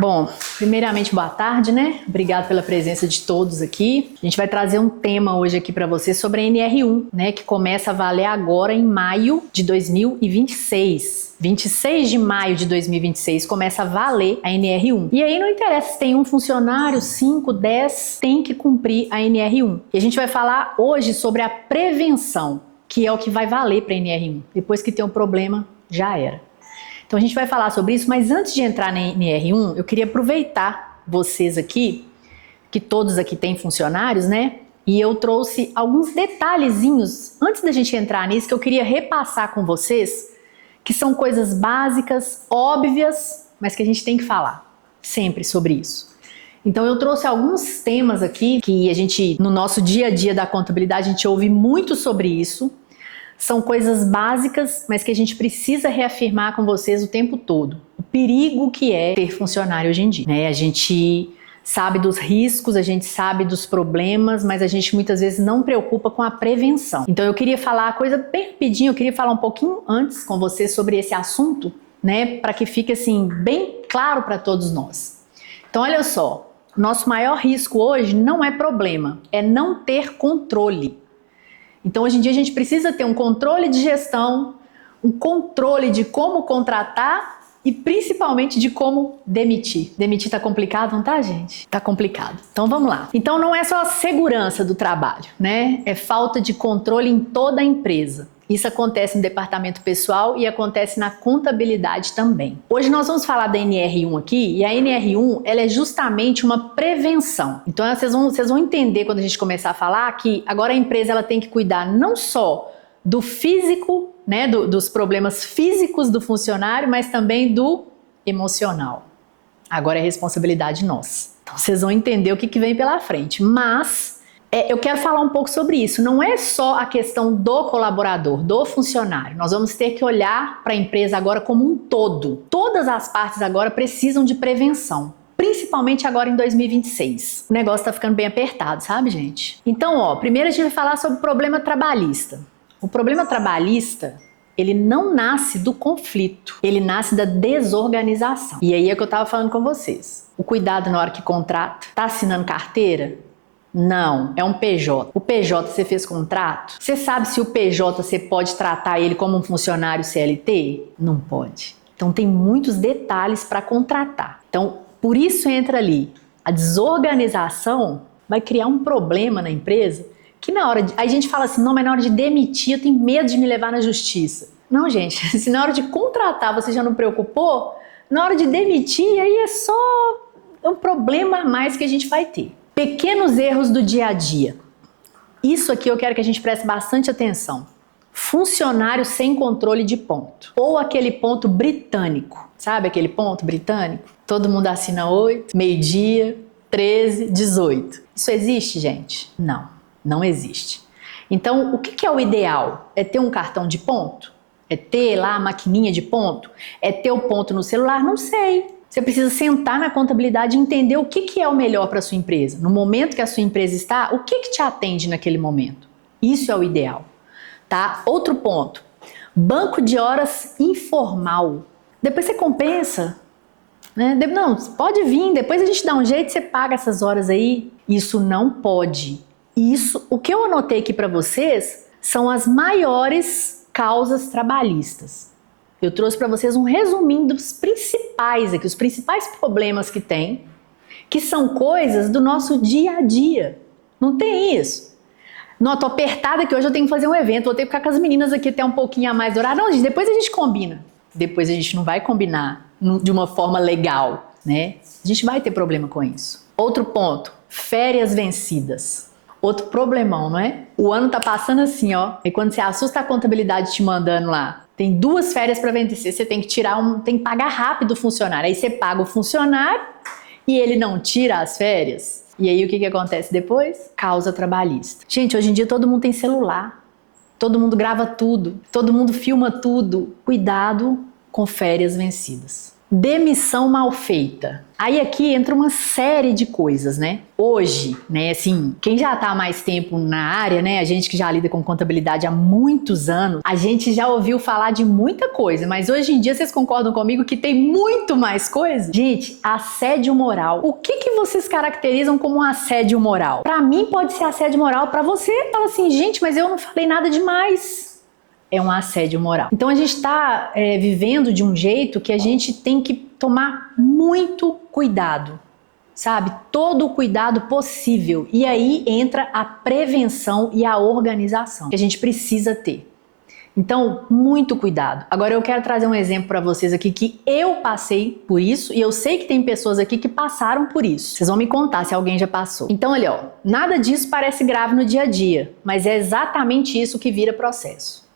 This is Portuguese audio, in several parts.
Bom, primeiramente, boa tarde, né? Obrigado pela presença de todos aqui. A gente vai trazer um tema hoje aqui para você sobre a NR1, né? Que começa a valer agora em maio de 2026. 26 de maio de 2026 começa a valer a NR1. E aí não interessa se tem um funcionário, 5, 10, tem que cumprir a NR1. E a gente vai falar hoje sobre a prevenção, que é o que vai valer para a NR1. Depois que tem um problema, já era. Então a gente vai falar sobre isso, mas antes de entrar na NR1, eu queria aproveitar vocês aqui, que todos aqui têm funcionários, né? E eu trouxe alguns detalhezinhos, antes da gente entrar nisso, que eu queria repassar com vocês, que são coisas básicas, óbvias, mas que a gente tem que falar sempre sobre isso. Então eu trouxe alguns temas aqui que a gente, no nosso dia a dia da contabilidade, a gente ouve muito sobre isso. São coisas básicas, mas que a gente precisa reafirmar com vocês o tempo todo. O perigo que é ter funcionário hoje em dia, né? A gente sabe dos riscos, a gente sabe dos problemas, mas a gente muitas vezes não preocupa com a prevenção. Então eu queria falar a coisa bem rapidinho, eu queria falar um pouquinho antes com vocês sobre esse assunto, né? Para que fique assim bem claro para todos nós. Então olha só, nosso maior risco hoje não é problema, é não ter controle. Então, hoje em dia, a gente precisa ter um controle de gestão, um controle de como contratar e principalmente de como demitir. Demitir tá complicado, não tá, gente? Tá complicado. Então, vamos lá. Então, não é só a segurança do trabalho, né? É falta de controle em toda a empresa. Isso acontece no departamento pessoal e acontece na contabilidade também. Hoje nós vamos falar da NR1 aqui, e a NR1 ela é justamente uma prevenção. Então vocês vão entender quando a gente começar a falar que agora a empresa ela tem que cuidar não só do físico, né, dos problemas físicos do funcionário, mas também do emocional. Agora é responsabilidade nossa. Então vocês vão entender o que vem pela frente, mas eu quero falar um pouco sobre isso. Não é só a questão do colaborador, do funcionário. Nós vamos ter que olhar para a empresa agora como um todo. Todas as partes agora precisam de prevenção. Principalmente agora em 2026. O negócio tá ficando bem apertado, sabe, gente? Então, primeiro a gente vai falar sobre o problema trabalhista. O problema trabalhista, ele não nasce do conflito, ele nasce da desorganização. E aí é que eu tava falando com vocês. O cuidado na hora que contrata, tá assinando carteira? Não, é um PJ. O PJ você fez contrato? Você sabe se o PJ você pode tratar ele como um funcionário CLT? Não pode. Então tem muitos detalhes para contratar. Então por isso entra ali. A desorganização vai criar um problema na empresa que na hora de... Aí a gente fala assim, não, mas na hora de demitir eu tenho medo de me levar na justiça. Não, gente, se na hora de contratar você já não preocupou, na hora de demitir aí é só um problema a mais que a gente vai ter. Pequenos erros do dia a dia. Isso aqui eu quero que a gente preste bastante atenção. Funcionário sem controle de ponto. Ou aquele ponto britânico. Sabe aquele ponto britânico? Todo mundo assina 8, meio-dia, 13, 18. Isso existe, gente? Não, não existe. Então, o que é o ideal? É ter um cartão de ponto? É ter lá a maquininha de ponto? É ter o ponto no celular? Não sei. Você precisa sentar na contabilidade e entender o que é o melhor para a sua empresa. No momento que a sua empresa está, o que te atende naquele momento? Isso é o ideal, tá? Outro ponto, banco de horas informal. Depois você compensa, né? Não, pode vir, depois a gente dá um jeito, você paga essas horas aí. Isso não pode. Isso, o que eu anotei aqui para vocês são as maiores causas trabalhistas. Eu trouxe para vocês um resuminho dos principais aqui, os principais problemas que tem, que são coisas do nosso dia a dia. Não tem isso. Não, eu tô apertada que hoje eu tenho que fazer um evento, vou ter que ficar com as meninas aqui até um pouquinho a mais do horário. Não, gente, depois a gente combina. Depois a gente não vai combinar de uma forma legal, né? A gente vai ter problema com isso. Outro ponto, férias vencidas. Outro problemão, não é? O ano tá passando assim, ó. E quando você assusta a contabilidade te mandando lá, tem 2 férias para vencer, você tem que tem que pagar rápido o funcionário. Aí você paga o funcionário e ele não tira as férias. E aí o que acontece depois? Causa trabalhista. Gente, hoje em dia todo mundo tem celular. Todo mundo grava tudo. Todo mundo filma tudo. Cuidado com férias vencidas. Demissão mal feita. Aí aqui entra uma série de coisas, né? Hoje, né, assim, quem já tá há mais tempo na área, né, a gente que já lida com contabilidade há muitos anos, a gente já ouviu falar de muita coisa, mas hoje em dia vocês concordam comigo que tem muito mais coisa? Gente, assédio moral. O que vocês caracterizam como um assédio moral? Pra mim pode ser assédio moral, pra você fala assim, gente, mas eu não falei nada demais. É um assédio moral. Então a gente está vivendo de um jeito que a gente tem que tomar muito cuidado, sabe? Todo o cuidado possível. E aí entra a prevenção e a organização que a gente precisa ter. Então, muito cuidado. Agora eu quero trazer um exemplo para vocês aqui que eu passei por isso e eu sei que tem pessoas aqui que passaram por isso. Vocês vão me contar se alguém já passou. Então, olha, ó, nada disso parece grave no dia a dia, mas é exatamente isso que vira processo.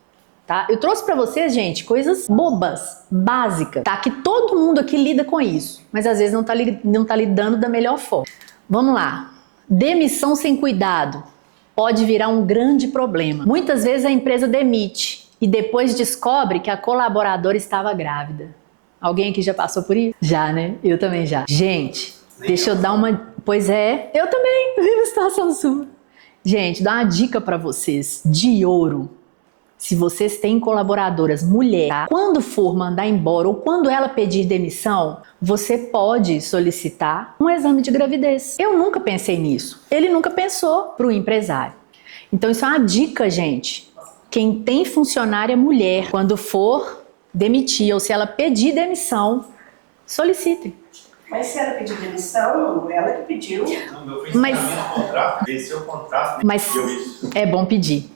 Tá? Eu trouxe pra vocês, gente, coisas bobas, básicas, tá? Que todo mundo aqui lida com isso, mas às vezes não tá lidando da melhor forma. Vamos lá. Demissão sem cuidado pode virar um grande problema. Muitas vezes a empresa demite e depois descobre que a colaboradora estava grávida. Alguém aqui já passou por isso? Já, né? Eu também já. Gente, deixa eu dar uma... Pois é, eu também vivo a situação sua. Gente, dá uma dica pra vocês de ouro. Se vocês têm colaboradoras mulheres, tá? Quando for mandar embora ou quando ela pedir demissão, você pode solicitar um exame de gravidez. Eu nunca pensei nisso. Ele nunca pensou para o empresário. Então isso é uma dica, gente. Quem tem funcionária mulher, quando for demitir ou se ela pedir demissão, solicite. Mas se ela pedir demissão, ela que pediu. No meu financiamento do contrato, venceu o contrato, mas é bom pedir.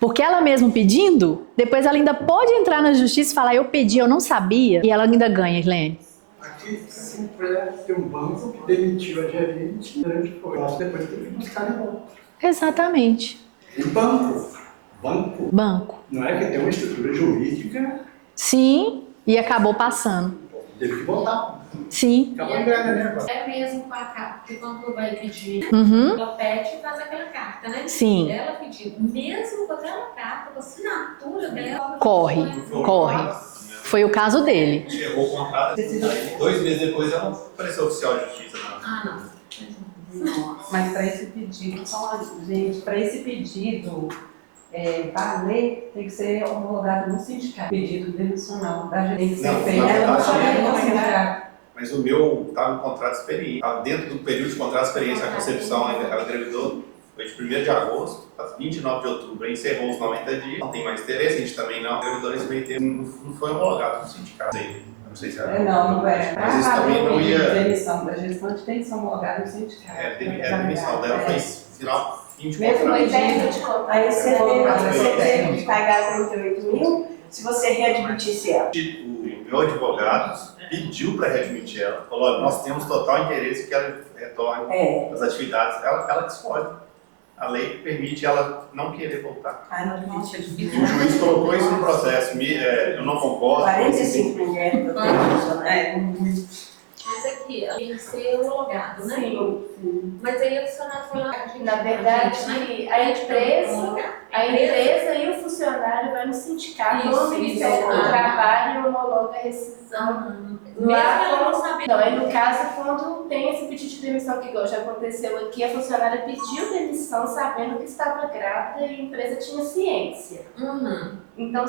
Porque ela mesmo pedindo, depois ela ainda pode entrar na justiça e falar, eu pedi, eu não sabia, e ela ainda ganha, Helene. Aqui sempre tem um banco que demitiu a gerente durante o ano. Depois teve que buscar de volta. Exatamente. E banco, Banco. não é que tem uma estrutura jurídica, Sim, e acabou passando. teve que voltar. Sim. Acabou a grana, né? É mesmo com a carta, porque quando vai pedir, Uhum. ela pede e faz aquela carta, né? Sim. Ela pediu, mesmo com aquela carta, com a assinatura dela... Corre, corre. Foi o caso dele. Chegou o contrato, aí 2 meses depois ela não apareceu oficial de justiça. Não. Ah, não. Não, mas para esse pedido, gente, para esse pedido valer, tem que ser homologado no sindicato. Pedido demissional da gente tem que ser Não, feito. na verdade, Ela não no sindicato. Mas o meu estava no contrato de experiência. Estava dentro do período de contrato de experiência. A concepção, ela engravidou, foi de 1º de agosto, a 29 de outubro, encerrou os 90 dias. Não tem mais interesse, a gente também não. Engravidou nesse meio tempo, não foi homologado no sindicato. Não sei se era. Não é. Mas isso também não ia. A demissão da gestante tem que ser homologado no sindicato. A demissão dela foi final, fim de Mesmo contrato. Depende de contar. Aí você teve que pagar 38 mil se você readmitisse ela. O meu advogado pediu para readmitir ela, falou, olha, nós temos total interesse que ela retorne às atividades, ela que escolhe. A lei permite ela não querer voltar. Ah, não acredito. O juiz colocou isso no processo, eu não concordo. 45 mulheres que eu tenho funcionário. Mas aqui, ela tem que ser homologado, né? Sim. Mas aí o funcionário foi lá... Na verdade, a empresa e o funcionário vai no sindicato, Isso, no Ministério isso. do Trabalho e homologa a rescisão. Mesmo ela não saber. Não, aí no caso, quando tem esse pedido de demissão, que igual já aconteceu aqui, a funcionária pediu demissão sabendo que estava grávida e a empresa tinha ciência. Então,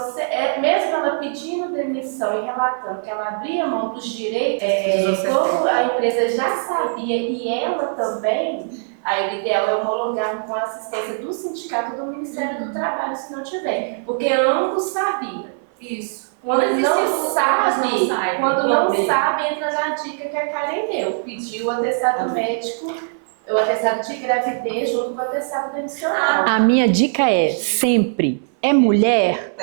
mesmo ela pedindo demissão e relatando que ela abria mão dos direitos, como a empresa já sabia e ela também, aí o ideal é homologar com a assistência do sindicato do Ministério do Trabalho, se não tiver. Porque ambos sabiam. Isso. Quando Mas não sabe, entra na dica que a Karen deu. Pediu o atestado médico, o atestado de gravidez junto com o atestado demissional. A minha dica é sempre, é mulher,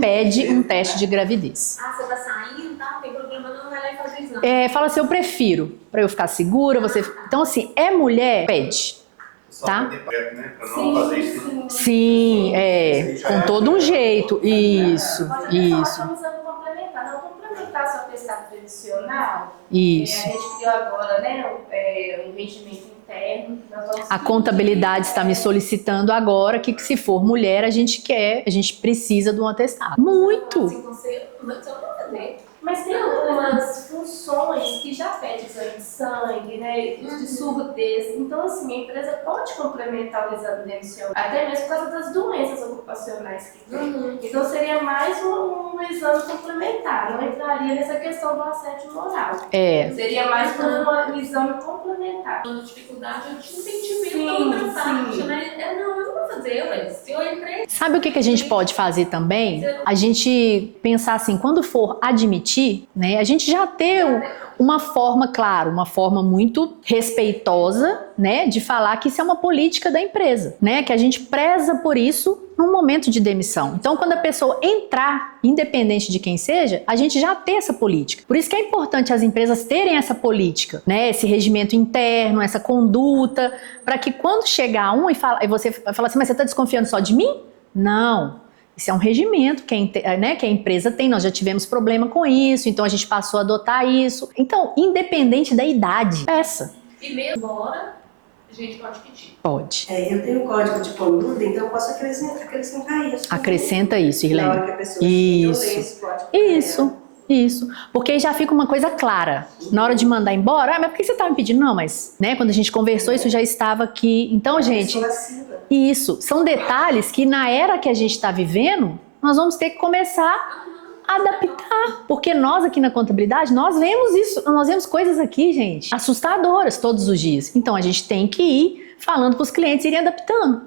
pede um teste de gravidez. Ah, você tá saindo, tá? Não tem problema não, vai lá e faz o exame. Fala assim, eu prefiro, para eu ficar segura, você... Então assim, é mulher, pede. Só Tá? pra ter perto, né? Pra não fazer isso. Sim, com todo um jeito, isso, isso, Estamos usando complementar. Não complementar seu atestado demissional. isso. A gente criou agora, né, um regimento interno. A contabilidade está me solicitando agora que se for mulher, a gente precisa de um atestado. Muito! Assim, você não vai fazer. Mas tem algumas funções que já pedem exame de sangue, né, de surdez. Então, assim, a empresa pode complementar o exame demissional, até mesmo por causa das doenças ocupacionais que tem. Então, seria mais um exame complementar, não entraria nessa questão do assédio moral. Seria mais um exame complementar. Uma dificuldade de entendimento da outra parte, né? Eu não vou fazer, mas se eu entrei... Sabe o que a gente pode fazer também? A gente pensar assim, quando for admitir, né, a gente já ter uma forma, claro, uma forma muito respeitosa, né, de falar que isso é uma política da empresa, né, que a gente preza por isso num momento de demissão. Então, quando a pessoa entrar, independente de quem seja, a gente já ter essa política. Por isso que é importante as empresas terem essa política, né, esse regimento interno, essa conduta, para que quando chegar um e você vai falar assim, mas você está desconfiando só de mim? Não. Isso é um regimento que a empresa tem, nós já tivemos problema com isso, então a gente passou a adotar isso. Então, independente da idade, peça. E mesmo embora, a gente pode pedir. Pode. Eu tenho um código de conduta, então eu posso acrescentar isso. Acrescenta isso, Irlene. Na hora que a pessoa chega, eu leio esse código pra ela. Isso. Porque aí já fica uma coisa clara. Na hora de mandar embora, mas por que você estava me pedindo? Não, mas, né, quando a gente conversou, isso já estava aqui. Então, gente, isso. São detalhes que na era que a gente está vivendo, nós vamos ter que começar a adaptar. Porque nós aqui na contabilidade, nós vemos isso, nós vemos coisas aqui, gente, assustadoras todos os dias. Então, a gente tem que ir falando para os clientes irem adaptando,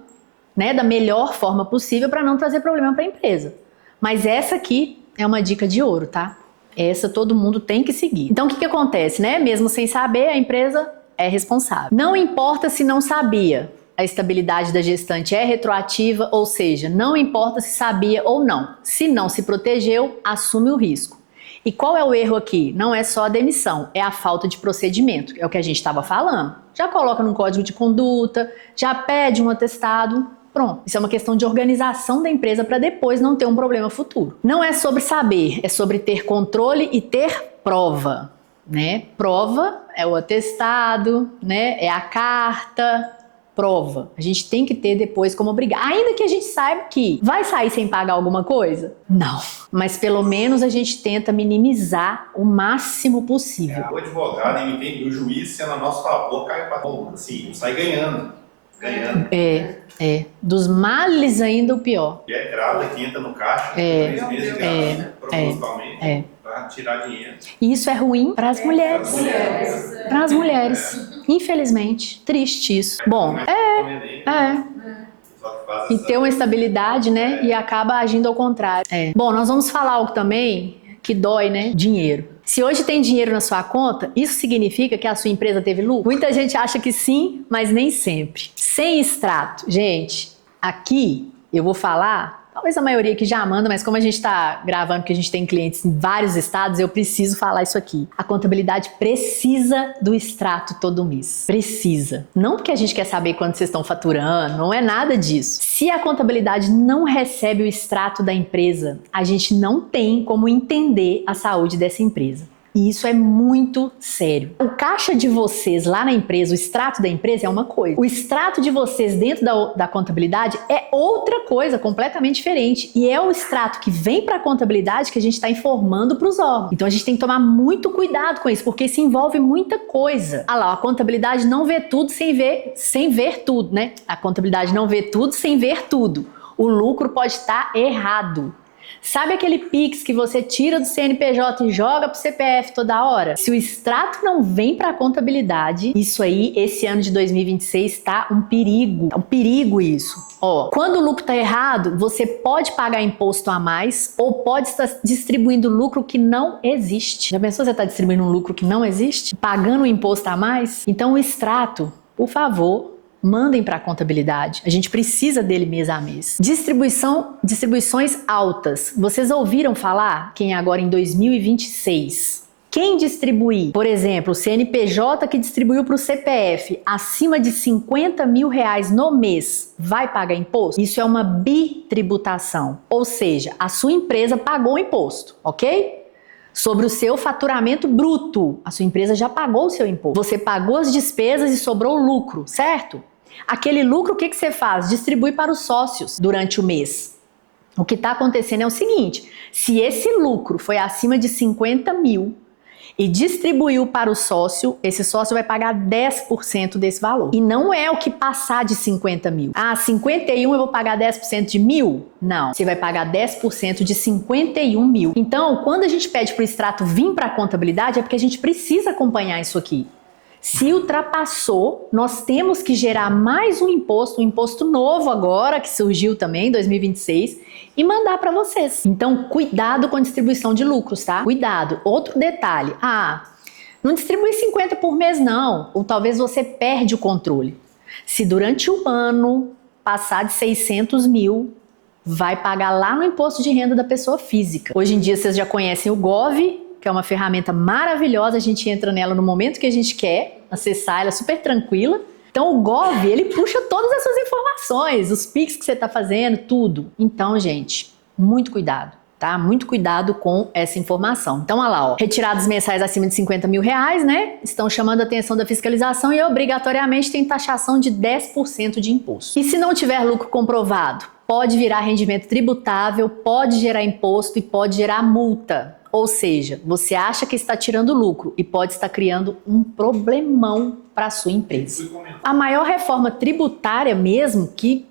né, da melhor forma possível para não trazer problema para a empresa. Mas essa aqui é uma dica de ouro, tá? Essa todo mundo tem que seguir. Então, o que acontece, né? Mesmo sem saber, a empresa é responsável. Não importa se não sabia. A estabilidade da gestante é retroativa, ou seja, não importa se sabia ou não. Se não se protegeu, assume o risco. E qual é o erro aqui? Não é só a demissão, é a falta de procedimento, é o que a gente estava falando. Já coloca num código de conduta, já pede um atestado. Pronto, isso é uma questão de organização da empresa para depois não ter um problema futuro. Não é sobre saber, é sobre ter controle e ter prova, né? Prova é o atestado, né? É a carta, prova. A gente tem que ter depois como obrigar. Ainda que a gente saiba que vai sair sem pagar alguma coisa? Não. Mas pelo menos a gente tenta minimizar o máximo possível. O advogado, o juiz, sendo a nosso favor, cai para assim, sai ganhando. Dos males ainda o pior. E é grávida que entra no caixa, 3 meses de grávida, propositalmente, para tirar dinheiro. E isso é ruim para as mulheres. Para as mulheres. Infelizmente. Triste isso. Bom, E ter uma estabilidade, né? E acaba agindo ao contrário. Bom, nós vamos falar algo também que dói, né? Dinheiro. Se hoje tem dinheiro na sua conta, isso significa que a sua empresa teve lucro? Muita gente acha que sim, mas nem sempre. Sem extrato. Gente, aqui eu vou falar, talvez a maioria que já manda, mas como a gente está gravando, que a gente tem clientes em vários estados, eu preciso falar isso aqui. A contabilidade precisa do extrato todo mês. Precisa. Não porque a gente quer saber quanto vocês estão faturando, não é nada disso. Se a contabilidade não recebe o extrato da empresa, a gente não tem como entender a saúde dessa empresa. E isso é muito sério. O caixa de vocês lá na empresa, o extrato da empresa é uma coisa. O extrato de vocês dentro da contabilidade é outra coisa, completamente diferente. E é o extrato que vem para a contabilidade que a gente está informando para os órgãos. Então a gente tem que tomar muito cuidado com isso, porque isso envolve muita coisa. Ah lá, a contabilidade não vê tudo sem ver tudo, né? A contabilidade não vê tudo sem ver tudo. O lucro pode estar errado. Sabe aquele Pix que você tira do CNPJ e joga pro CPF toda hora? Se o extrato não vem para a contabilidade, isso aí, esse ano de 2026 tá um perigo. É um perigo isso. Ó, quando o lucro tá errado, você pode pagar imposto a mais ou pode estar distribuindo lucro que não existe. Já pensou você tá distribuindo um lucro que não existe? Pagando um imposto a mais? Então o extrato, por favor, mandem para a contabilidade. A gente precisa dele mês a mês. Distribuições altas. Vocês ouviram falar quem agora em 2026? Quem distribuir, por exemplo, o CNPJ que distribuiu para o CPF acima de R$50 mil no mês, vai pagar imposto? Isso é uma bitributação. Ou seja, a sua empresa pagou o imposto, ok? Sobre o seu faturamento bruto, a sua empresa já pagou o seu imposto. Você pagou as despesas e sobrou o lucro, certo? Aquele lucro, o que você faz? Distribui para os sócios durante o mês. O que está acontecendo é o seguinte, se esse lucro foi acima de R$50 mil e distribuiu para o sócio, esse sócio vai pagar 10% desse valor. E não é o que passar de 50 mil. Ah, 51 eu vou pagar 10% de 1.000? Não, você vai pagar 10% de 51 mil. Então, quando a gente pede para o extrato vir para a contabilidade, é porque a gente precisa acompanhar isso aqui. Se ultrapassou, nós temos que gerar mais um imposto novo agora, que surgiu também em 2026, e mandar para vocês. Então, cuidado com a distribuição de lucros, tá? Cuidado. Outro detalhe, não distribui 50 por mês não, ou talvez você perde o controle. Se durante o ano passar de 600 mil, vai pagar lá no imposto de renda da pessoa física. Hoje em dia vocês já conhecem o Gov, que é uma ferramenta maravilhosa, a gente entra nela no momento que a gente quer acessar, ela é super tranquila. Então o Gov, ele puxa todas essas informações, os Pix que você está fazendo, tudo. Então, gente, muito cuidado, tá? Muito cuidado com essa informação. Então, olha lá, ó, retiradas mensais acima de 50 mil reais, né? Estão chamando a atenção da fiscalização e obrigatoriamente tem taxação de 10% de imposto. E se não tiver lucro comprovado, pode virar rendimento tributável, pode gerar imposto e pode gerar multa. Ou seja, você acha que está tirando lucro e pode estar criando um problemão para a sua empresa. A maior reforma tributária mesmo, que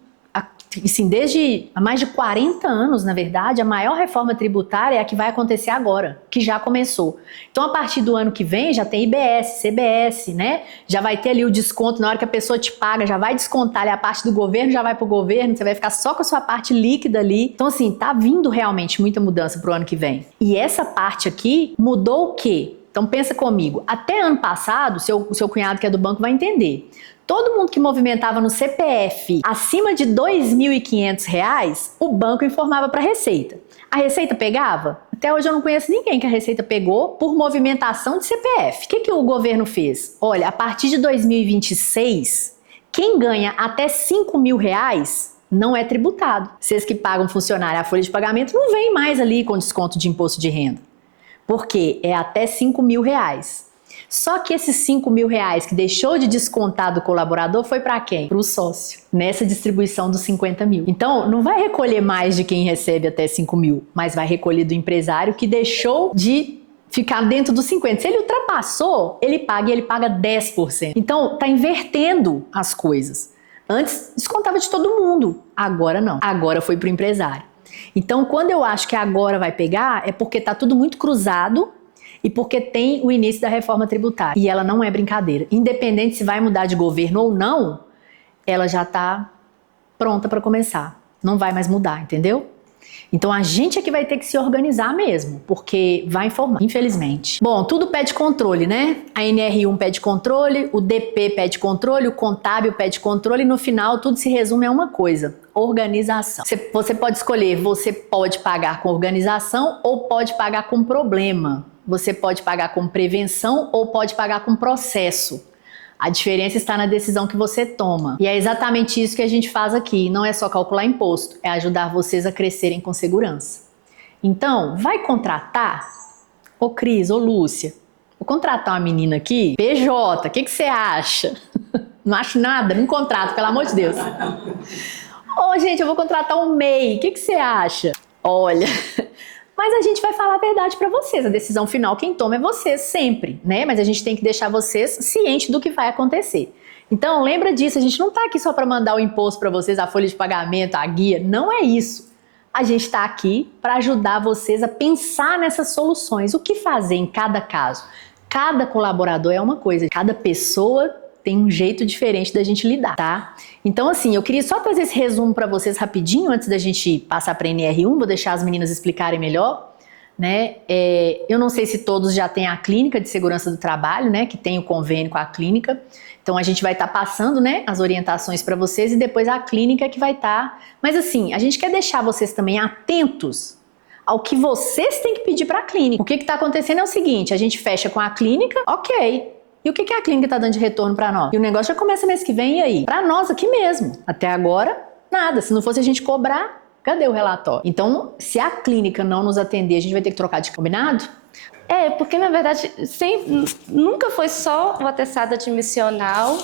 assim, desde há mais de 40 anos, na verdade, a maior reforma tributária é a que vai acontecer agora, que já começou. Então, a partir do ano que vem, já tem IBS, CBS, né? Já vai ter ali o desconto, na hora que a pessoa te paga, já vai descontar ali a parte do governo, já vai para o governo, você vai ficar só com a sua parte líquida ali. Então, assim, tá vindo realmente muita mudança para o ano que vem. E essa parte aqui mudou o quê? Então, pensa comigo, até ano passado, seu cunhado que é do banco vai entender. Todo mundo que movimentava no CPF acima de R$ 2.500, o banco informava para a Receita. A Receita pegava? Até hoje eu não conheço ninguém que a Receita pegou por movimentação de CPF. O que o governo fez? Olha, a partir de 2026, quem ganha até R$ 5.000 não é tributado. Vocês que pagam funcionário a folha de pagamento não vem mais ali com desconto de imposto de renda. Porque é até R$ 5.000. Só que esses R$ 5.000 que deixou de descontar do colaborador foi para quem? Para o sócio, nessa distribuição dos 50 mil. Então, não vai recolher mais de quem recebe até 5 mil, mas vai recolher do empresário que deixou de ficar dentro dos 50. Se ele ultrapassou, ele paga e ele paga 10%. Então, tá invertendo as coisas. Antes, descontava de todo mundo. Agora não. Agora foi para o empresário. Então, quando eu acho que agora vai pegar, é porque tá tudo muito cruzado e porque tem o início da reforma tributária. E ela não é brincadeira. Independente se vai mudar de governo ou não, ela já está pronta para começar. Não vai mais mudar, entendeu? Então a gente é que vai ter que se organizar mesmo, porque vai informar, infelizmente. Bom, tudo pede controle, né? A NR1 pede controle, o DP pede controle, o contábil pede controle e no final tudo se resume a uma coisa: organização. Você pode escolher, você pode pagar com organização ou pode pagar com problema. Você pode pagar com prevenção ou pode pagar com processo. A diferença está na decisão que você toma. E é exatamente isso que a gente faz aqui. Não é só calcular imposto, é ajudar vocês a crescerem com segurança. Então, vai contratar? Ô Cris, ô Lúcia, vou contratar uma menina aqui, PJ, o que você acha? Não acho nada, não contrato, pelo amor de Deus. Ô gente, eu vou contratar um MEI, o que você acha? Olha... Mas a gente vai falar a verdade para vocês, a decisão final quem toma é vocês sempre, né? Mas a gente tem que deixar vocês cientes do que vai acontecer. Então lembra disso, a gente não tá aqui só para mandar o imposto para vocês, a folha de pagamento, a guia, não é isso. A gente está aqui para ajudar vocês a pensar nessas soluções, o que fazer em cada caso. Cada colaborador é uma coisa, cada pessoa tem um jeito diferente da gente lidar, tá? Então, assim, eu queria só trazer esse resumo para vocês rapidinho, antes da gente passar para a NR1, vou deixar as meninas explicarem melhor, né? Eu não sei se todos já têm a clínica de segurança do trabalho, né? Que tem o convênio com a clínica. Então, a gente vai estar passando, né, as orientações para vocês e depois a clínica que vai estar... Mas, assim, a gente quer deixar vocês também atentos ao que vocês têm que pedir para a clínica. O que está acontecendo é o seguinte, a gente fecha com a clínica, ok... E o que a clínica está dando de retorno para nós? E o negócio já começa mês que vem, e aí? Para nós aqui mesmo. Até agora, nada. Se não fosse a gente cobrar, cadê o relatório? Então, se a clínica não nos atender, a gente vai ter que trocar de combinado? Porque na verdade nunca foi só o atestado admissional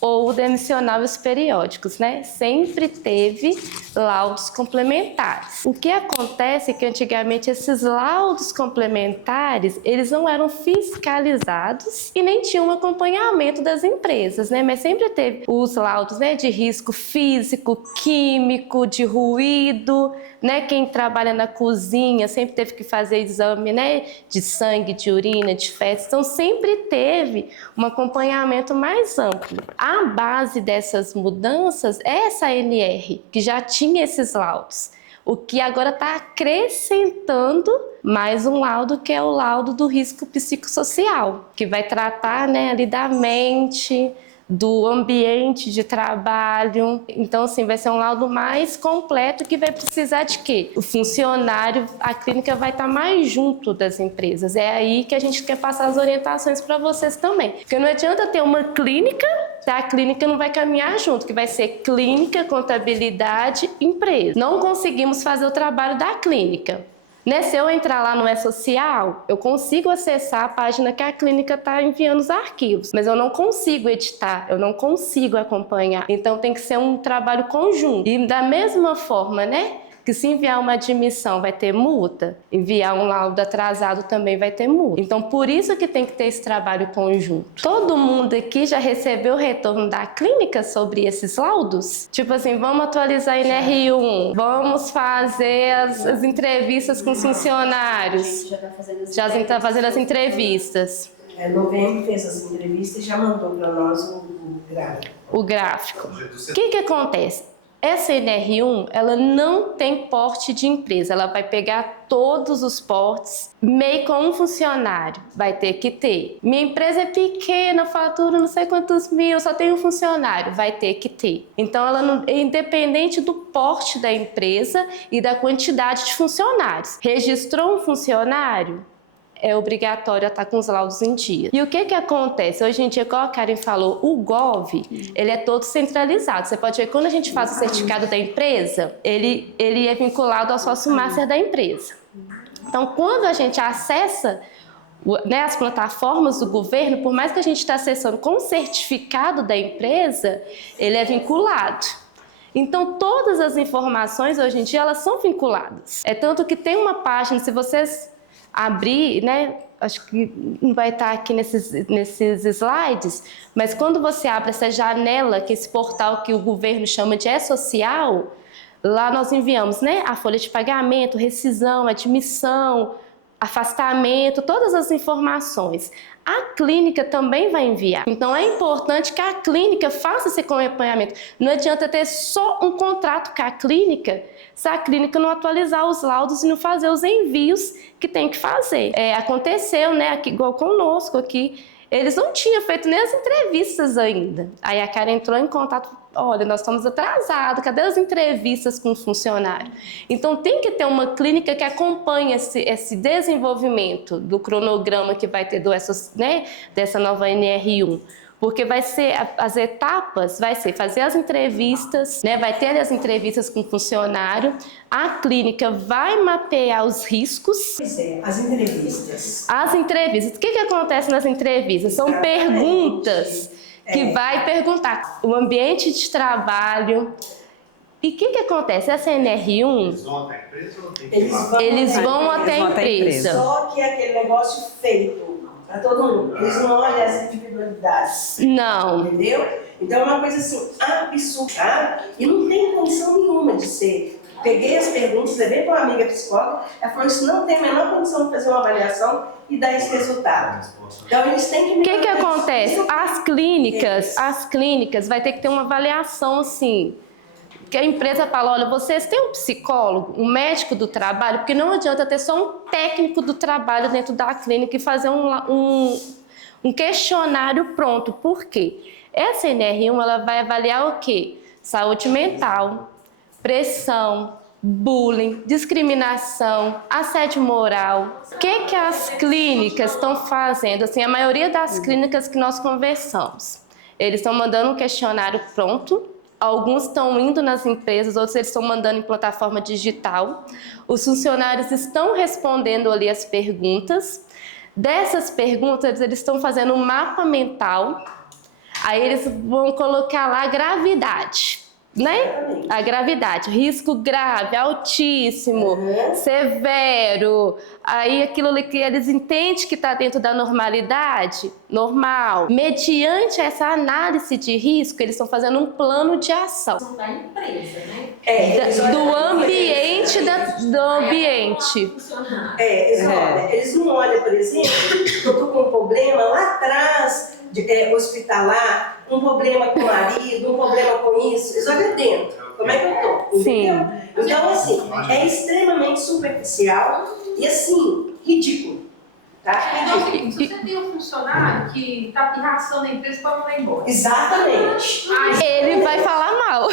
ou demissionáveis periódicos, né? Sempre teve laudos complementares. O que acontece é que antigamente esses laudos complementares, eles não eram fiscalizados e nem tinham um acompanhamento das empresas, né? Mas sempre teve os laudos, né, de risco físico, químico, de ruído, né? Quem trabalha na cozinha sempre teve que fazer exame, né, de sangue, de urina, de fezes. Então sempre teve um acompanhamento mais amplo. A base dessas mudanças é essa ANR, que já tinha esses laudos. O que agora está acrescentando mais um laudo, que é o laudo do risco psicossocial, que vai tratar, né, ali da mente, do ambiente de trabalho. Então, assim, vai ser um laudo mais completo, que vai precisar de quê? O funcionário, a clínica vai estar mais junto das empresas. É aí que a gente quer passar as orientações para vocês também. Porque não adianta ter uma clínica, a clínica não vai caminhar junto, que vai ser clínica, contabilidade, empresa. Não conseguimos fazer o trabalho da clínica. Né? Se eu entrar lá no E-Social, eu consigo acessar a página que a clínica está enviando os arquivos, mas eu não consigo editar, eu não consigo acompanhar. Então tem que ser um trabalho conjunto. E da mesma forma, né, que se enviar uma admissão vai ter multa, enviar um laudo atrasado também vai ter multa. Então por isso que tem que ter esse trabalho conjunto. Todo mundo aqui já recebeu o retorno da clínica sobre esses laudos? Tipo assim, vamos atualizar a NR1, vamos fazer as entrevistas com os funcionários. Já está fazendo as entrevistas. Novembro fez as entrevistas e já mandou para nós o gráfico. O gráfico. O que acontece? Essa NR1, ela não tem porte de empresa, ela vai pegar todos os portes, MEI com um funcionário, vai ter que ter. Minha empresa é pequena, fatura não sei quantos mil, só tem um funcionário, vai ter que ter. Então, ela não, é independente do porte da empresa e da quantidade de funcionários. Registrou um funcionário? É obrigatório estar com os laudos em dia. E o que acontece? Hoje em dia, como a Karen falou, o Gov, ele é todo centralizado. Você pode ver que quando a gente faz o certificado da empresa, ele é vinculado ao sócio master da empresa. Então, quando a gente acessa, né, as plataformas do governo, por mais que a gente está acessando com o certificado da empresa, ele é vinculado. Então, todas as informações, hoje em dia, elas são vinculadas. É tanto que tem uma página, se vocês abrir, né, acho que não vai estar aqui nesses slides, mas quando você abre essa janela, que é esse portal que o governo chama de E-Social, lá nós enviamos, né, a folha de pagamento, rescisão, admissão, afastamento, todas as informações. A clínica também vai enviar. Então é importante que a clínica faça esse acompanhamento. Não adianta ter só um contrato com a clínica se a clínica não atualizar os laudos e não fazer os envios que tem que fazer. Aconteceu, né, aqui, igual conosco aqui, eles não tinham feito nem as entrevistas ainda. Aí a Karen entrou em contato, olha, nós estamos atrasados, cadê as entrevistas com o funcionário? Então tem que ter uma clínica que acompanhe esse desenvolvimento do cronograma que vai ter né, dessa nova NR1. Porque vai ser, as etapas, vai ser fazer as entrevistas, né, vai ter as entrevistas com o funcionário, a clínica vai mapear os riscos. Pois é, as entrevistas. As entrevistas, o que acontece nas entrevistas? São perguntas que vai perguntar o ambiente de trabalho. E o que acontece? Essa NR1... Eles vão até a empresa ou tem que Eles vão até a empresa. Só que é aquele negócio feito para todo mundo. Eles não olham as individualidades. Não. Entendeu? Então é uma coisa assim, absurda. E não tem condição nenhuma de ser. Peguei as perguntas, levei para uma amiga psicóloga, ela falou, isso não tem a menor condição de fazer uma avaliação e dar esse resultado. Então eles têm que... O que acontece? As clínicas vai ter que ter uma avaliação assim, que a empresa fala, olha, vocês têm um psicólogo, um médico do trabalho, porque não adianta ter só um técnico do trabalho dentro da clínica e fazer um questionário pronto. Por quê? Essa NR1, ela vai avaliar o quê? Saúde mental, pressão, bullying, discriminação, assédio moral. O que as clínicas estão fazendo? Assim, a maioria das clínicas que nós conversamos, eles estão mandando um questionário pronto. Alguns estão indo nas empresas, outros eles estão mandando em plataforma digital. Os funcionários estão respondendo ali as perguntas. Dessas perguntas, eles estão fazendo um mapa mental. Aí eles vão colocar lá gravidade, né? A gravidade, risco grave, altíssimo, severo. Aí aquilo ali que eles entendem que está dentro da normalidade, normal. Mediante essa análise de risco, eles estão fazendo um plano de ação. Da empresa, né? Do ambiente, do ambiente. Eles não olham, por exemplo, que eu estou com um problema lá atrás, hospitalar, um problema com o marido, um problema com isso, eles olham dentro, como é que eu estou, entendeu? Então, assim, é extremamente superficial e, assim, ridículo, tá? Então, se você tem um funcionário que está pirraçando a empresa para mandar embora. Exatamente. Ele vai falar mal.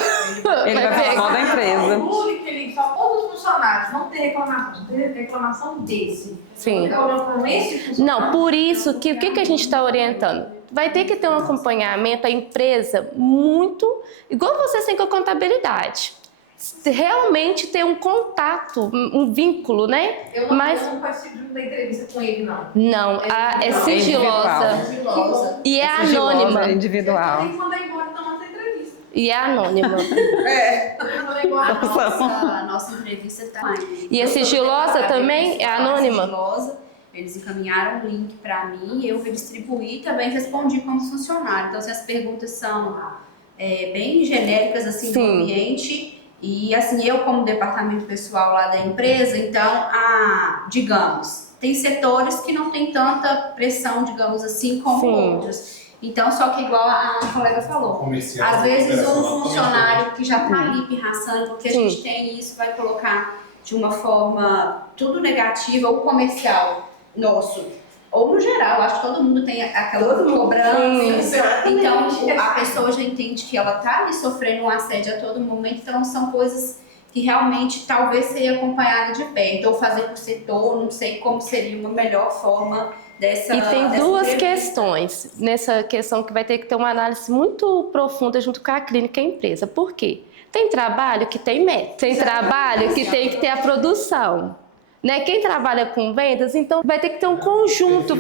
Ele vai falar mal da empresa. Que ele só todos os funcionários vão ter reclamação desse. Sim. Com esse funcionário. Não, por isso que o que a gente está orientando? Vai ter que ter um acompanhamento, a empresa muito... Igual vocês têm com a contabilidade. Realmente ter um contato, um vínculo, né? Eu não participo da entrevista com ele, não. Não, é sigilosa. E é anônima. É individual. Tem que mandar embora então nossa entrevista. E é anônima. Mandar embora A nossa entrevista está online. E a sigilosa também é anônima? Sigilosa. Eles encaminharam o link para mim, eu redistribuí e também respondi como funcionário. Então, as perguntas são bem genéricas assim, do ambiente. E assim, eu como departamento pessoal lá da empresa, então, digamos, tem setores que não tem tanta pressão, digamos assim, como outros. Então, só que igual a colega falou, às vezes um funcionário que já está ali pirraçando, porque a gente tem isso, vai colocar de uma forma tudo negativa ou comercial nosso, ou no geral, acho que todo mundo tem aquela cobrança, então a pessoa já entende que ela está ali sofrendo um assédio a todo momento, então são coisas que realmente talvez seja acompanhada de perto, ou fazer por setor, não sei como seria uma melhor forma dessa... E tem duas questões nessa questão que vai ter que ter uma análise muito profunda junto com a clínica e a empresa. Por quê? Tem trabalho que tem meta, tem trabalho que tem que ter a produção. Né? Quem trabalha com vendas, então vai ter que ter um conjunto.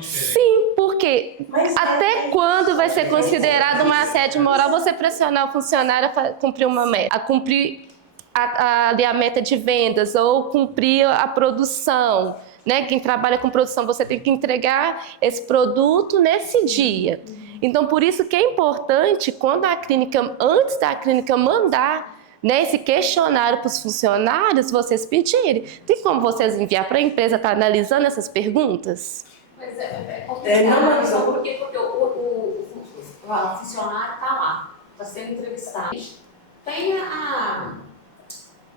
Sim, porque até quando vai ser considerado um assédio moral você pressionar o funcionário a cumprir uma meta, a cumprir a meta de vendas ou cumprir a produção. Né? Quem trabalha com produção, você tem que entregar esse produto nesse dia. Então, por isso que é importante, quando a clínica, antes da clínica mandar esse questionário para os funcionários, vocês pedirem. Tem como vocês enviar para a empresa estar analisando essas perguntas? Mas é complicado, porque o funcionário está lá, está sendo entrevistado. Tem a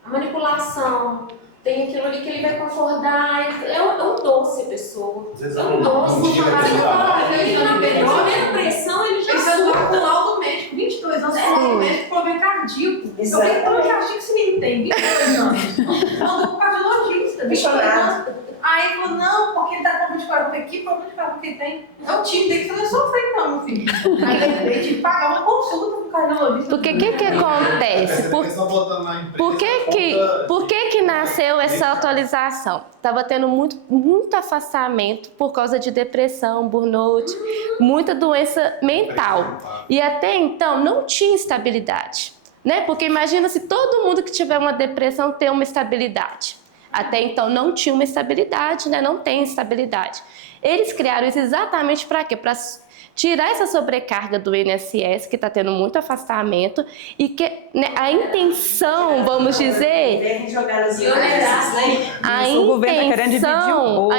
manipulação, tem aquilo ali que ele vai concordar, é um doce a pessoa. É um doce. Ele na primeira pressão, ele já surta. Com laudo médico, 22 anos, com laudo médico, problema cardíaco. Eu já achei que esse menino tem 22 anos. Não, com cardiologista, 22 anos. Aí ele falou, não, porque ele tá com 24 aqui, problema de carro que ele tem. É o time dele que não sofre, não, meu filho. Aí ele tive que pagar uma consulta pro cardiologista. Porque o que acontece? Por que nasceu essa atualização? Estava tendo muito afastamento por causa de depressão, burnout, muita doença mental. E até então não tinha estabilidade, né? Porque imagina se todo mundo que tiver uma depressão tem uma estabilidade. Até então não tinha uma estabilidade, né? Não tem estabilidade. Eles criaram isso exatamente para quê? Para tirar essa sobrecarga do INSS, que está tendo muito afastamento, e que a intenção, vamos dizer... A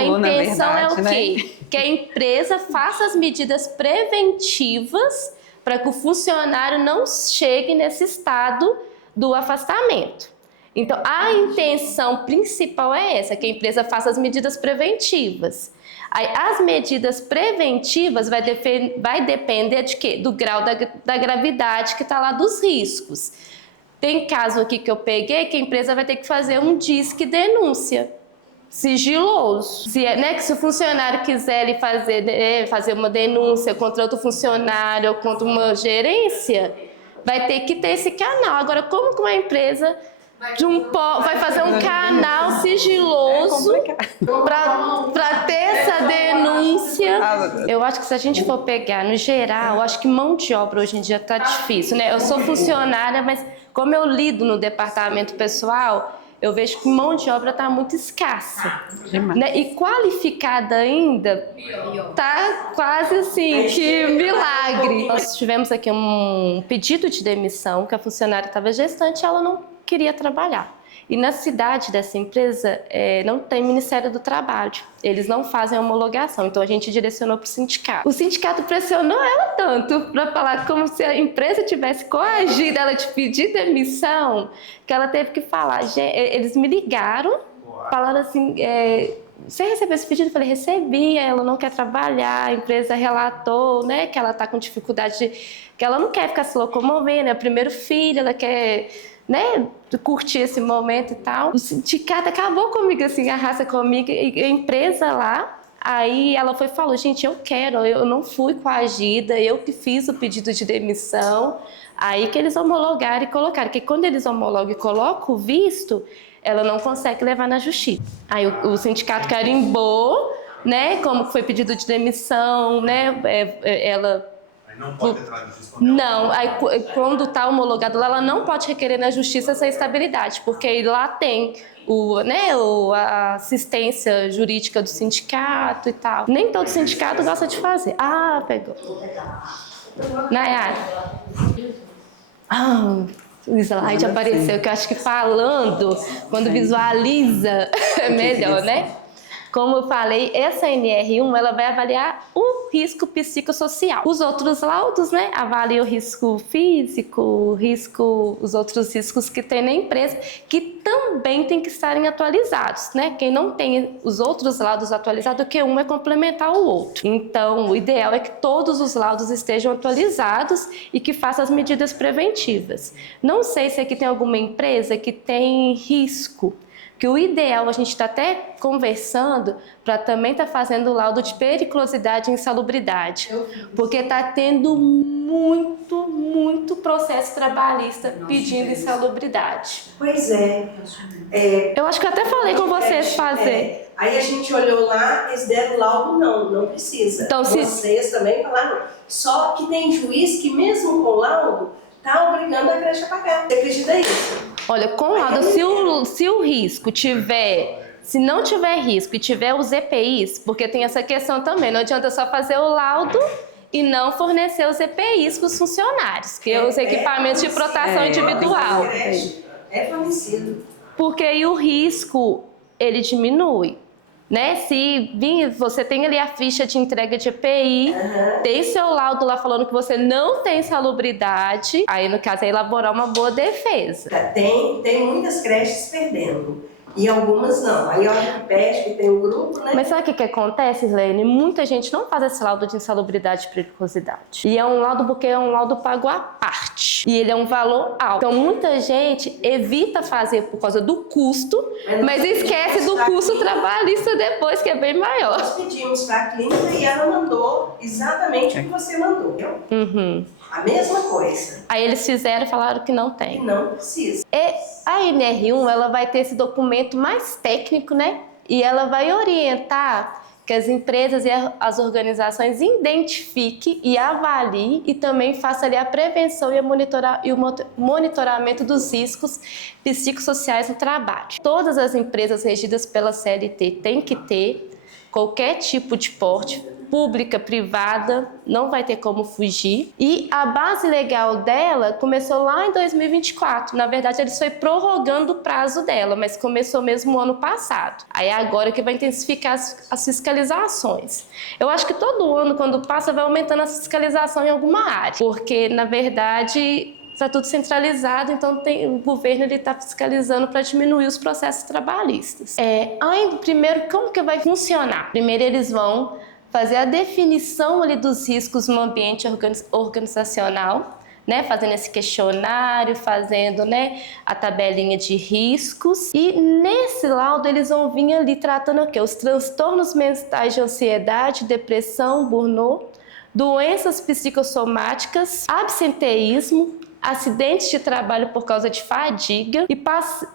intenção é o quê? Que a empresa faça as medidas preventivas para que o funcionário não chegue nesse estado do afastamento. Então, a intenção principal é essa, que a empresa faça as medidas preventivas. Aí, as medidas preventivas vai depender de quê? Do grau da gravidade que está lá dos riscos. Tem caso aqui que eu peguei que a empresa vai ter que fazer um disque denúncia sigiloso. Se o funcionário quiser fazer uma denúncia contra outro funcionário ou contra uma gerência, vai ter que ter esse canal. Agora, como que uma empresa vai fazer um canal sigiloso para ter essa denúncia. Eu acho que se a gente for pegar no geral, eu acho que mão de obra hoje em dia tá difícil, né? Eu sou funcionária, mas como eu lido no departamento pessoal, eu vejo que mão de obra está muito escassa, né? E qualificada ainda, tá quase assim, que milagre. Nós tivemos aqui um pedido de demissão, que a funcionária estava gestante e ela não queria trabalhar. E na cidade dessa empresa não tem Ministério do Trabalho, eles não fazem homologação, então a gente direcionou para o sindicato. O sindicato pressionou ela tanto para falar como se a empresa tivesse coagido ela de pedir demissão, que ela teve que falar. Eles me ligaram, falaram assim, você recebeu esse pedido? Eu falei, recebi, ela não quer trabalhar, a empresa relatou, né, que ela está com dificuldade, que ela não quer ficar se locomovendo, é o primeiro filho, ela quer, né, curtir esse momento e tal. O sindicato acabou comigo, assim, a raça comigo, e a empresa lá, aí ela foi e falou, gente, eu não fui coagida, eu que fiz o pedido de demissão, aí que eles homologaram e colocaram, que quando eles homologam e colocam o visto, ela não consegue levar na justiça. Aí o sindicato carimbou, né, como foi pedido de demissão, né, ela... Não pode entrar na justiça. Não, aí quando está homologado lá, ela não pode requerer na justiça essa estabilidade, porque lá tem a assistência jurídica do sindicato e tal. Nem todo sindicato gosta de fazer. Ah, pegou. Nayara. O slide apareceu, que eu acho que falando, quando visualiza, é melhor, né? Como eu falei, essa NR1 ela vai avaliar o risco psicossocial. Os outros laudos, né, avaliam o risco físico, os outros riscos que tem na empresa, que também tem que estarem atualizados, né? Quem não tem os outros laudos atualizados, que um é complementar o outro. Então, o ideal é que todos os laudos estejam atualizados e que façam as medidas preventivas. Não sei se aqui tem alguma empresa que tem risco, que o ideal, a gente está até conversando para também estar fazendo laudo de periculosidade e insalubridade, porque está tendo muito processo trabalhista pedindo insalubridade. Pois é. Eu acho que eu até falei com vocês fazer. Aí a gente olhou lá, eles deram laudo, não precisa. Então, vocês também falaram, só que tem juiz que mesmo com laudo, está obrigando a creche a pagar. Você acredita nisso? Olha, com laudo, se o risco tiver, se não tiver risco e tiver os EPIs, porque tem essa questão também, não adianta só fazer o laudo e não fornecer os EPIs para os funcionários, que é os equipamentos de proteção individual. É fornecido. Porque aí o risco, ele diminui. Né? Se você tem ali a ficha de entrega de EPI, tem seu laudo lá falando que você não tem salubridade, aí no caso é elaborar uma boa defesa. Tem muitas creches perdendo. E algumas não. Aí olha que pede, que tem um grupo, né? Mas sabe o que acontece, Islene? Muita gente não faz esse laudo de insalubridade e periculosidade. E é um laudo porque é um laudo pago à parte. E ele é um valor alto. Então muita gente evita fazer por causa do custo, mas esquece do custo trabalhista depois, que é bem maior. Nós pedimos para a clínica e ela mandou exatamente o que você mandou, viu? A mesma coisa. Aí eles fizeram e falaram que não tem. E não precisa. A NR1, ela vai ter esse documento mais técnico, né? E ela vai orientar que as empresas e as organizações identifiquem e avaliem e também façam ali a prevenção e o monitoramento dos riscos psicossociais no trabalho. Todas as empresas regidas pela CLT têm que ter qualquer tipo de porte, pública, privada, não vai ter como fugir. E a base legal dela começou lá em 2024. Na verdade, eles foi prorrogando o prazo dela, mas começou mesmo o ano passado. Aí é agora que vai intensificar as fiscalizações. Eu acho que todo ano, quando passa, vai aumentando a fiscalização em alguma área, porque, na verdade, está tudo centralizado, então o governo está fiscalizando para diminuir os processos trabalhistas. Primeiro, como que vai funcionar? Primeiro, eles vão fazer a definição ali dos riscos no ambiente organizacional, né, fazendo esse questionário, fazendo, né, a tabelinha de riscos. E nesse laudo eles vão vir ali tratando o quê? Os transtornos mentais de ansiedade, depressão, burnout, doenças psicossomáticas, absenteísmo, acidentes de trabalho por causa de fadiga e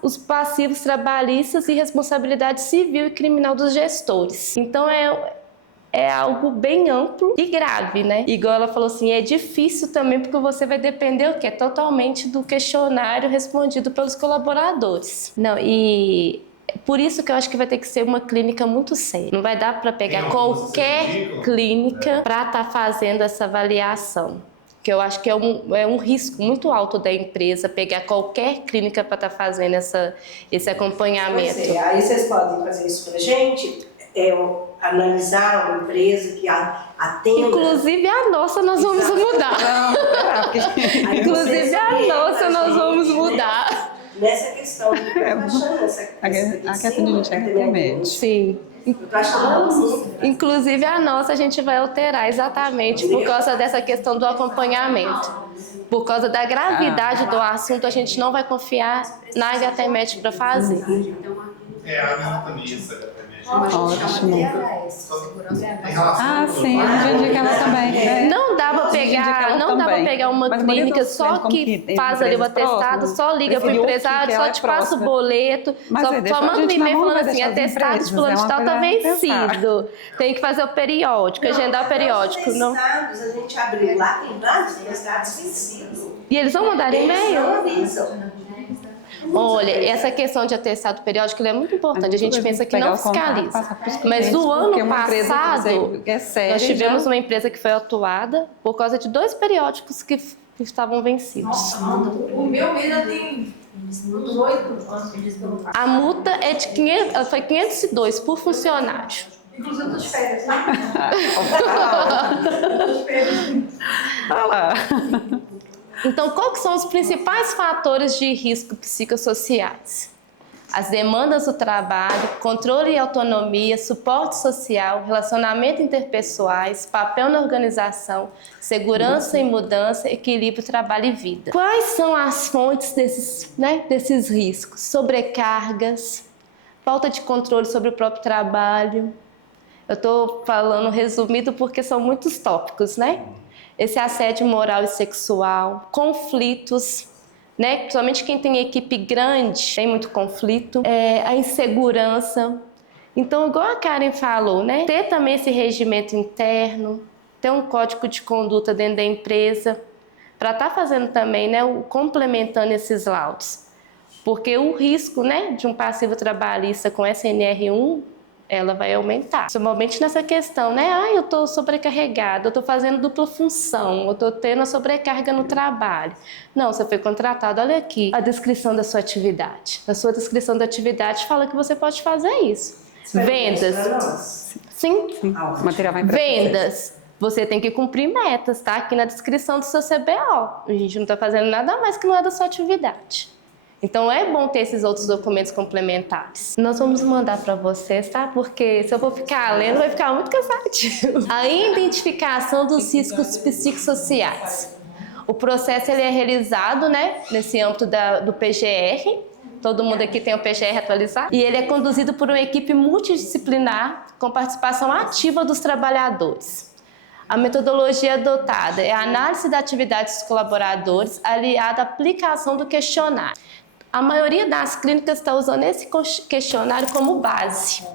os passivos trabalhistas e responsabilidade civil e criminal dos gestores. Então é algo bem amplo e grave, né? Igual ela falou assim, é difícil também porque você vai depender o quê? Totalmente do questionário respondido pelos colaboradores. Não, e por isso que eu acho que vai ter que ser uma clínica muito séria. Não vai dar para pegar qualquer clínica para estar fazendo essa avaliação. Que eu acho que é um risco muito alto da empresa pegar qualquer clínica para estar fazendo esse acompanhamento. Pois é, aí vocês podem fazer isso pra gente, analisar uma empresa que atenda. Inclusive a nossa nós vamos mudar. Inclusive a nossa nós vamos mudar. Nessa questão, eu tô achando A questão de gente é remédio. Sim. Inclusive a nossa a gente vai alterar exatamente por causa dessa questão do acompanhamento. Por causa da gravidade do assunto, a gente não vai confiar na HTMED para fazer. A minha também essa. Ótimo. Sim, a gente indica ela também. Não dá pra pegar uma clínica só que faz ali o atestado, só liga pro empresário, só te passa o boleto, só manda um e-mail falando assim, atestado de fulano de tal tá vencido. Tem que fazer o periódico, agendar o periódico. Não. A gente abriu lá, tem vários atestados vencidos. E eles vão mandar e-mail? Não avisam. Olha, essa questão de atestado periódico é muito importante. A gente pensa que não fiscaliza. Mas o ano passado, nós tivemos uma empresa que foi autuada por causa de 2 periódicos que estavam vencidos. Nossa, o meu ainda tem uns 8 anos. A multa é de 500, ela foi 502 por funcionário. Inclusive eu tô de férias, né? Olha lá. Então, quais são os principais fatores de risco psicossociais? As demandas do trabalho, controle e autonomia, suporte social, relacionamento interpessoais, papel na organização, segurança e mudança, equilíbrio trabalho e vida. Quais são as fontes desses riscos? Sobrecargas, falta de controle sobre o próprio trabalho. Eu estou falando resumido porque são muitos tópicos, né? Esse assédio moral e sexual, conflitos, né? Principalmente quem tem equipe grande, tem muito conflito, a insegurança. Então, igual a Karen falou, né? Ter também esse regimento interno, ter um código de conduta dentro da empresa, para estar fazendo também, né? Complementando esses laudos. Porque o risco, né, de um passivo trabalhista com SNR1, ela vai aumentar. Principalmente nessa questão, né? Eu estou sobrecarregada, eu estou fazendo dupla função, eu estou tendo a sobrecarga no trabalho. Não, você foi contratado, olha aqui a descrição da sua atividade. Na sua descrição da atividade fala que você pode fazer isso. Vendas. Sim. O material vai para Vendas. Você tem que cumprir metas, tá? Aqui na descrição do seu CBO. A gente não está fazendo nada mais que não é da sua atividade. Então é bom ter esses outros documentos complementares. Nós vamos mandar para vocês, tá? Porque se eu for ficar lendo, vai ficar muito cansativo. A identificação dos riscos psicossociais. O processo ele é realizado, né, nesse âmbito do PGR. Todo mundo aqui tem o PGR atualizado. E ele é conduzido por uma equipe multidisciplinar com participação ativa dos trabalhadores. A metodologia adotada é a análise da atividade dos colaboradores aliada à aplicação do questionário. A maioria das clínicas está usando esse questionário como base.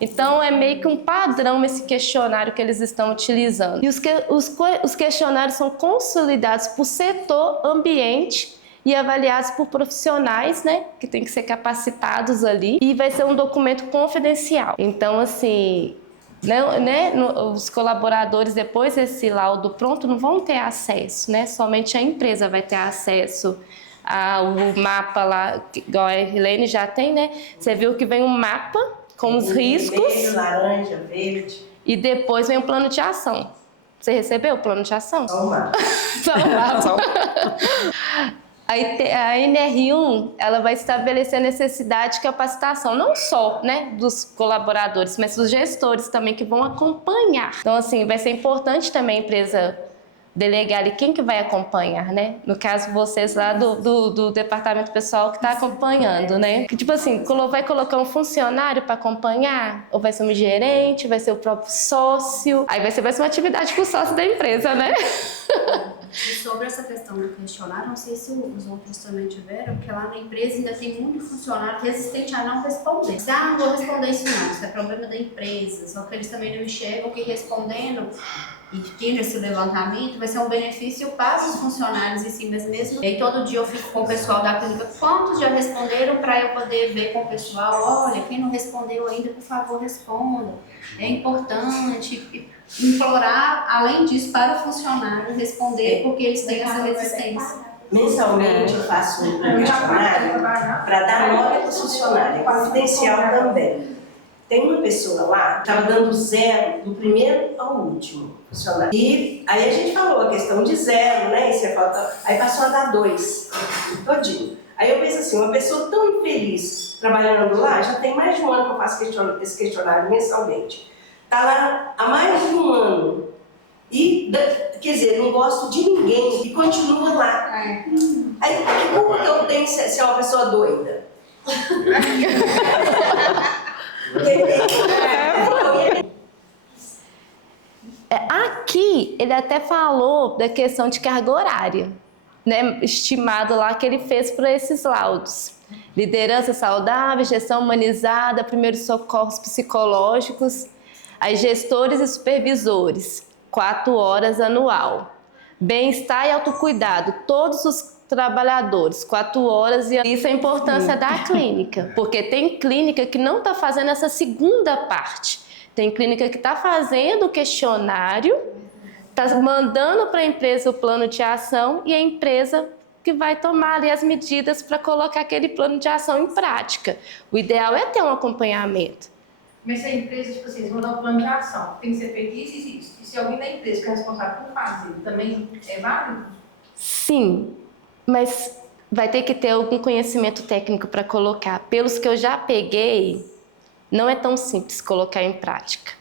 Então, é meio que um padrão esse questionário que eles estão utilizando. E os questionários são consolidados por setor, ambiente e avaliados por profissionais, né, que tem que ser capacitados ali. E vai ser um documento confidencial. Então, assim, os colaboradores, depois desse laudo pronto, não vão ter acesso, né? Somente a empresa vai ter acesso ao mapa lá, igual a Helene já tem, né? Você viu que vem um mapa com os riscos. Vermelho, laranja, verde. E depois vem o plano de ação. Você recebeu o plano de ação? Só o mapa. Só o mapa. A NR1, ela vai estabelecer a necessidade de capacitação, não só, né, dos colaboradores, mas dos gestores também que vão acompanhar. Então, assim, vai ser importante também a empresa delegar ali quem que vai acompanhar, né? No caso, vocês lá do departamento pessoal que está acompanhando, né? Que, tipo assim, vai colocar um funcionário para acompanhar? Ou vai ser um gerente? Vai ser o próprio sócio? Aí vai ser uma atividade para o sócio da empresa, né? E sobre essa questão do questionário, não sei se os outros também tiveram, porque lá na empresa ainda tem muito funcionário resistente a não responder. Não vou responder isso não, isso é problema da empresa, só que eles também não enxergam que respondendo e tendo esse levantamento vai ser um benefício para os funcionários em si mesmo. E aí todo dia eu fico com o pessoal da clínica, quantos já responderam, para eu poder ver com o pessoal, olha, quem não respondeu ainda, por favor, responda. É importante implorar, além disso, para o funcionário responder, porque eles têm essa resistência. Mensalmente eu faço um questionário para dar nota para o funcionário, é confidencial também. Tem uma pessoa lá que estava dando 0 do primeiro ao último funcionário. E aí a gente falou a questão de 0, né? Aí passou a dar 2, todinho. Aí eu penso assim, uma pessoa tão infeliz trabalhando lá, já tem mais de um ano que eu faço esse questionário mensalmente. Está lá há mais de um ano. E, quer dizer, não gosto de ninguém e continua lá. Aí, que culpa que eu tenho se é uma pessoa doida? Aqui, ele até falou da questão de carga horária, né, estimado lá que ele fez para esses laudos. Liderança saudável, gestão humanizada, primeiros socorros psicológicos, aí gestores e supervisores, 4 horas anual. Bem-estar e autocuidado, todos os trabalhadores, 4 horas, e isso é a importância da clínica, porque tem clínica que não está fazendo essa segunda parte. Tem clínica que está fazendo o questionário, está mandando para a empresa o plano de ação e a empresa que vai tomar ali as medidas para colocar aquele plano de ação em prática. O ideal é ter um acompanhamento. Mas se a empresa, tipo assim, eles vão dar um plano de ação, tem que ser feito isso e isso. E se alguém da empresa que é responsável por fazer, também é válido? Sim, mas vai ter que ter algum conhecimento técnico para colocar. Pelos que eu já peguei, não é tão simples colocar em prática.